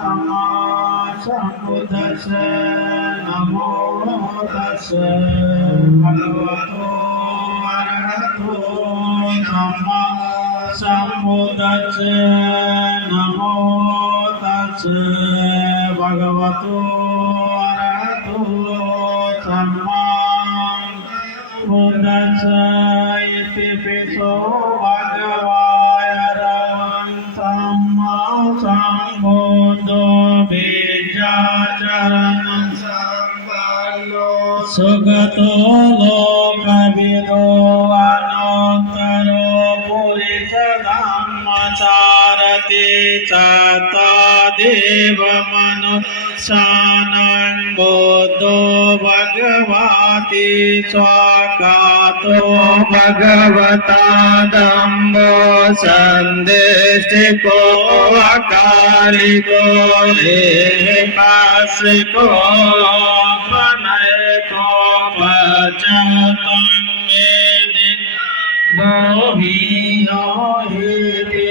सम्मा सम्बुद्धस्स नमो तस्स भगवतो अरहतो सम्मा सम्बुद्धस्स नमो तस्स भगवतो अरहतो सम्मा बुद्धस्स इति पितो भगवायरहं सम्मा सम्बुद्धो बीजाचरणं सम्पन्नो सुगतो लोकविदो अनन्तरो पुरुषधम्मचारति चत्तादेवमनुष्याणां बुद्धो भगवति स्वाकातो भगवता धम्मो सन्देशिको अकालिको पासिको प्रणयको भजतं मेदि गोहीनो हिते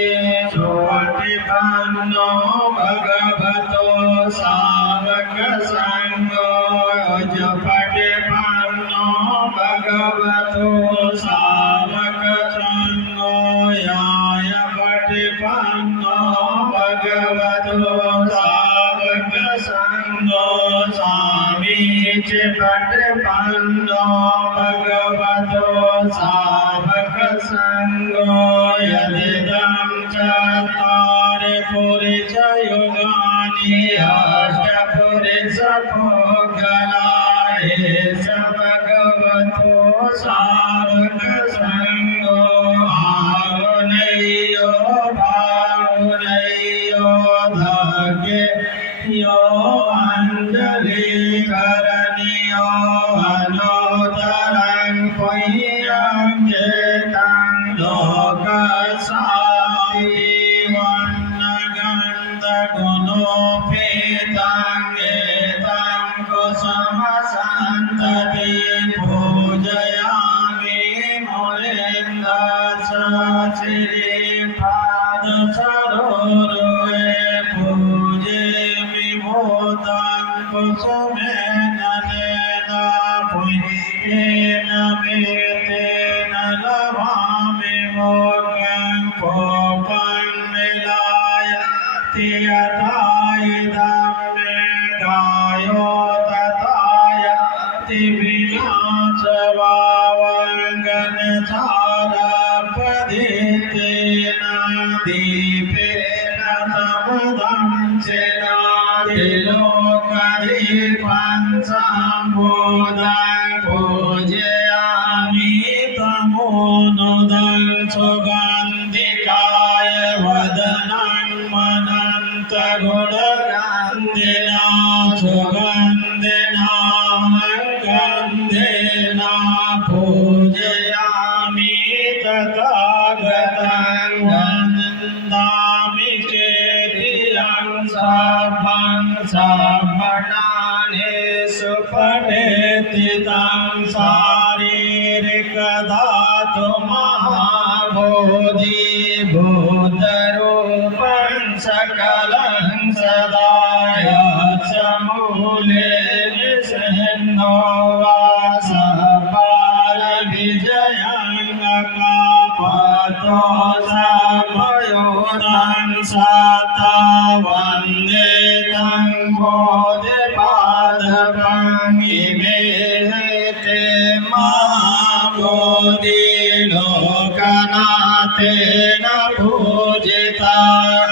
सोटिपन्नो भगवतो सावक संगो जपटिपन्नो भगवतो सावक संगो याय पटिपन्नो भगवतो सावक संगो सामीच पटिपन्नो भगवतो सावक संगो यदिदं चत्वारि पुरुष युगानि अष्टपुरुष भोगलाय स भगवतो सावक संगो आगुनयो भागुनयो धग्यो अंजलि करनियो अनोतरं पुण्यं जेतं लोकसायि वन्नगन्धगुणोपेतं एतं कुसुमसन्तति पूजयामि मुलेन्दस्य श्रीपादसरोरुहे पूजे विभूतं कुसुमेन नेना पुण्येन मेतेन लभामि मोक्षं कोपं मिलायति यथायिदं मे कायो तथायति विनाशभावङ्गनचारपदितेन दीपेन तमुदं चिरादिलोकदीपं सम्बोधं पूजयामि तमोनुदं सुगन्धिकाय वदनं मनन्तगुणगन्धिना सुगन्धिना गन्धेना पूजयामि तथागतं वन्दामि चेदियं सभं सपनानि सुपठेति तं शारीरिकधातु महाबोधि भूतरूपं सकलं सदा यत्समूले निषिन्नो वासपालविजयङ्गकापतो सभयोदं साता वन्दे तं बोधिपादपं इमे ते महाबोधि लोकनाथेन पूजिता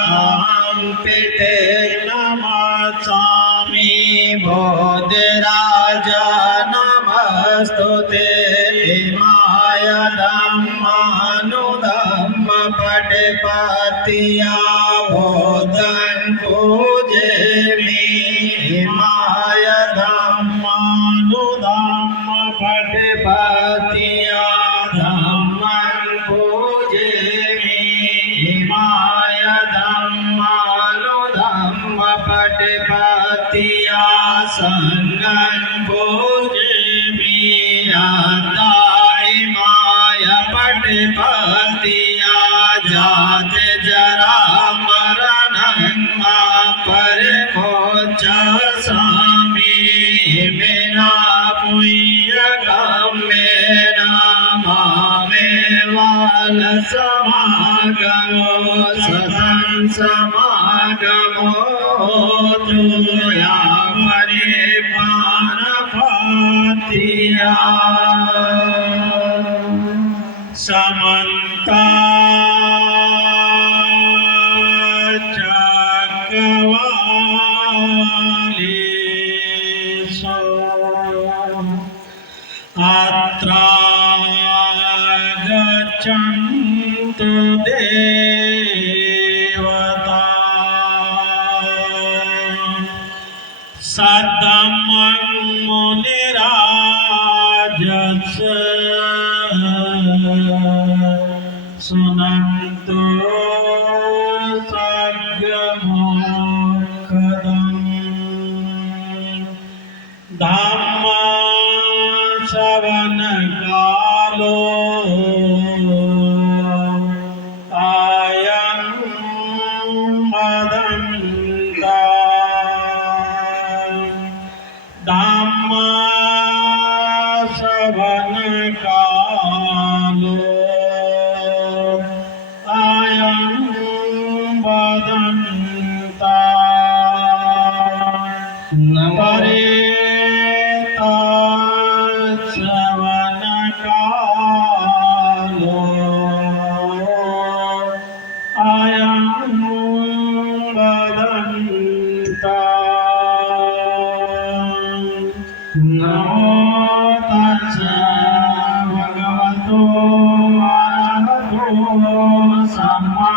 अहं पितेर्न नमामि बोधिराज नमस्तुते इमाय धम्मानुधम्मपटिपत्या बोधं पूजयामि इमाय धम्मानुधम्मपटिपत्या धम्मं पूजयामि इमाय धम्मानुधम्मपटिपत्या संघं पूजयामि इमाय पटिपत्या जाते जरा मरणं पर समागमो जोया मरे पार पातिया समन्ता चक्रवालेषु अत्रा गच्छन्तु देवता सद्धम्मं मुनिराजस् सुनन्तु सर्गमोक्षदम् धम्मा श्रवणकालो अयं वदन्ता धम्मा श्रवणकालो अयं वदन्ता श्रवणकालो अयं वदन्ता नमो तस्स भगवतो अरहतो सम्मा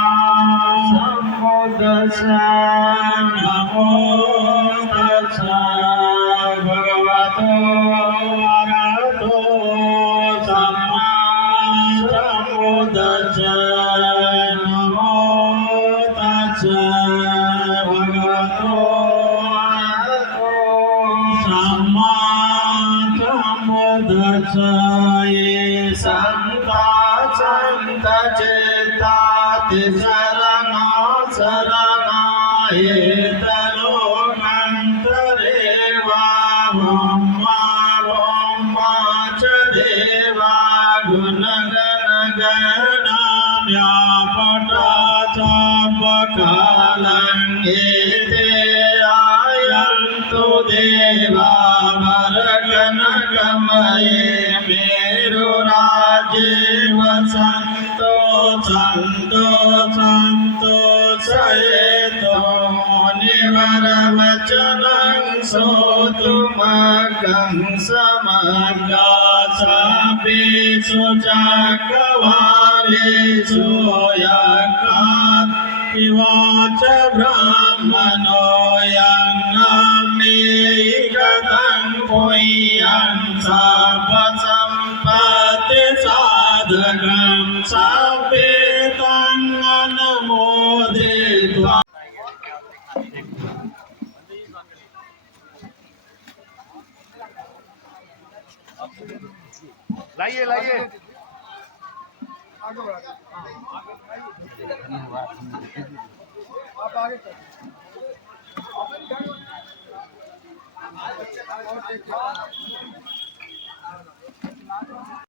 सम्बुद्दस्स नमो तस्स भगवतो अरहतो सम्मा सम्बुद्दस्स नमो तस्स भगवतो अरहतो सम्मा सम्बुद्दस्स ये संता संत चेता शरणा शरणाये तलोकन्तरे वा ब्रह्मा ब्रह्मा च देवा गुणगणगणाव्यापटा चापकालङ्घेते आयन्तु देवा वरकनकमये मेरुराजे वसन्तो सन्तो सन्तोषयेतो मुनिवरवचनं श्रोतुमग्गं समग्रासापेषु चक्रवालेषु यकात् इवाच ब्राह्मणो यं नाम्यैकतं पुय्यं सर्वसम्पत्ति साधकं सपेतं अनुमोदित्वा लाइए लाइए आप आगे चलो।